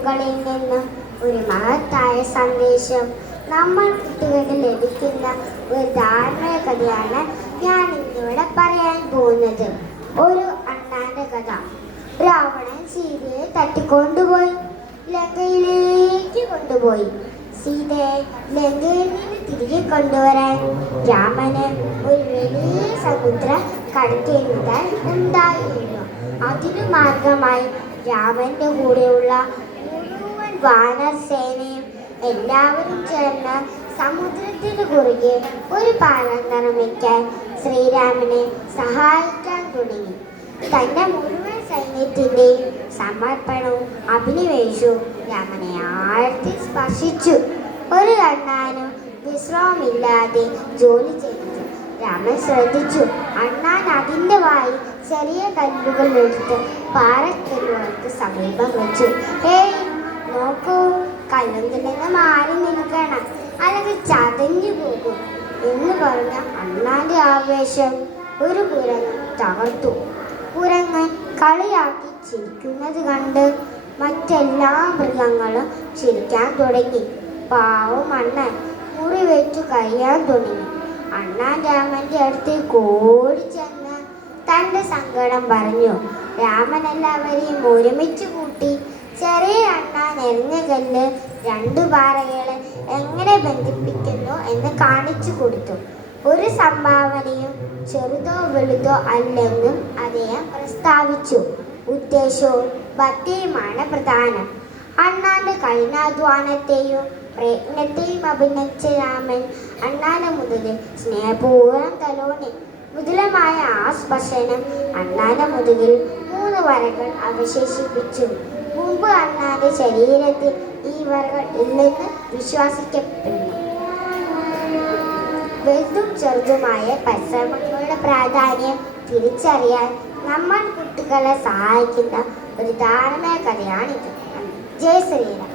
കഥകളിൽ നിന്നും ഒരു മഹത്തായ സന്ദേശം നമ്മൾ കുട്ടികൾക്ക് ലഭിക്കുന്ന ഒരു ധാർമ്മിക കഥയാണ് ഞാൻ ഇന്നിവിടെ പറയാൻ പോകുന്നത്. ഒരു അണ്ണാന്റെ കഥ. രാവണൻ സീതയെ തട്ടിക്കൊണ്ടുപോയി. ലങ്കയിലേക്ക് കൊണ്ടുപോയി. സീതയെ ലങ്കയിൽ നിന്ന് തിരികെ കൊണ്ടുവരാൻ രാമന് ഒരു വലിയ സമുദ്രം കടക്കേണ്ടതായി ഉണ്ടായിരുന്നു. അതിനു മാർഗമായി രാമന്റെ കൂടെയുള്ള മുഴുവൻ വാനർ സേനയും എല്ലാവരും ചേർന്ന് സമുദ്രത്തിന് കുറുകെ ഒരു പാലം നിർമ്മിക്കാൻ ശ്രീരാമനെ സഹായിക്കാൻ തുടങ്ങി. തന്റെ മുഴുവൻ സൈന്യത്തിന്റെയും സമർപ്പണവും അഭിനിവേശവും രാമനെ ആഴ്ത്തി സ്പർശിച്ചു. ഒരു കണ്ണാനും വിശ്രമമില്ലാതെ ജോലി ചെയ്തു. രാമൻ ശ്രദ്ധിച്ചു. അണ്ണാൻ അതിന്റെ വായി ചെറിയ കല്ലുകൾ എടുത്ത് പാറക്കല്ലുകൾക്ക് സമീപം വെച്ചു. ഏയ് നോക്കൂ. കല്ലുങ്കിൽ നിന്ന് മാറി നിൽക്കണം. അല്ലെങ്കിൽ ചതഞ്ഞു പോകും. എന്ന് പറഞ്ഞ അണ്ണാന്റെ ആവേശം ഒരു കുരങ്ങൻ തകർത്തു. കുരങ്ങൻ കളിയാക്കി ചിരിക്കുന്നത് കണ്ട് മറ്റെല്ലാ മൃഗങ്ങളും ചിരിക്കാൻ തുടങ്ങി. പാവം അണ്ണൻ മുറിവേറ്റു കഴിയാൻ തുടങ്ങി. അണ്ണാൻ രാമന്റെ അടുത്തേക്ക് ചെന്ന് തന്റെ സങ്കടം പറഞ്ഞു. രാമൻ എല്ലാവരെയും ഒരുമിച്ച് കൂട്ടി ചെറിയ അണ്ണ നെറിഞ്ഞ കല്ല് രണ്ടു പാറകളെ എങ്ങനെ ബന്ധിപ്പിക്കുന്നു എന്ന് കാണിച്ചു കൊടുത്തു. ഒരു സംഭാവനയും ചെറുതോ വലുതോ അല്ലെന്നും അദ്ദേഹം പ്രസ്താവിച്ചു. ഉദ്ദേശവും ഭക്തിയുമാണ് പ്രധാനം. അണ്ണാന്റെ കഠിനാധ്വാനത്തെയും പ്രയത്നത്തെയും അഭിനയിച്ച രാമൻ അണ്ണാന്റെ മുതലിൽ സ്നേഹപൂർവം തലോണി മുതലമായ ആ സ്പർശനം അണ്ണാന്റെ മുതലിൽ മൂന്ന് വരകൾ അവശേഷിപ്പിച്ചു. മുമ്പ് അണ്ണാന്റെ ശരീരത്തിൽ ഈ വരകൾ ഇല്ലെന്ന് വിശ്വസിക്കപ്പെടുന്നു. വലുതും ചെറുതുമായ പരിശ്രമങ്ങളുടെ പ്രാധാന്യം തിരിച്ചറിയാൻ നമ്മൾ കുട്ടികളെ സഹായിക്കുന്ന ഒരു ധാരണ കഥയാണിത്. ജയ ശ്രീരാം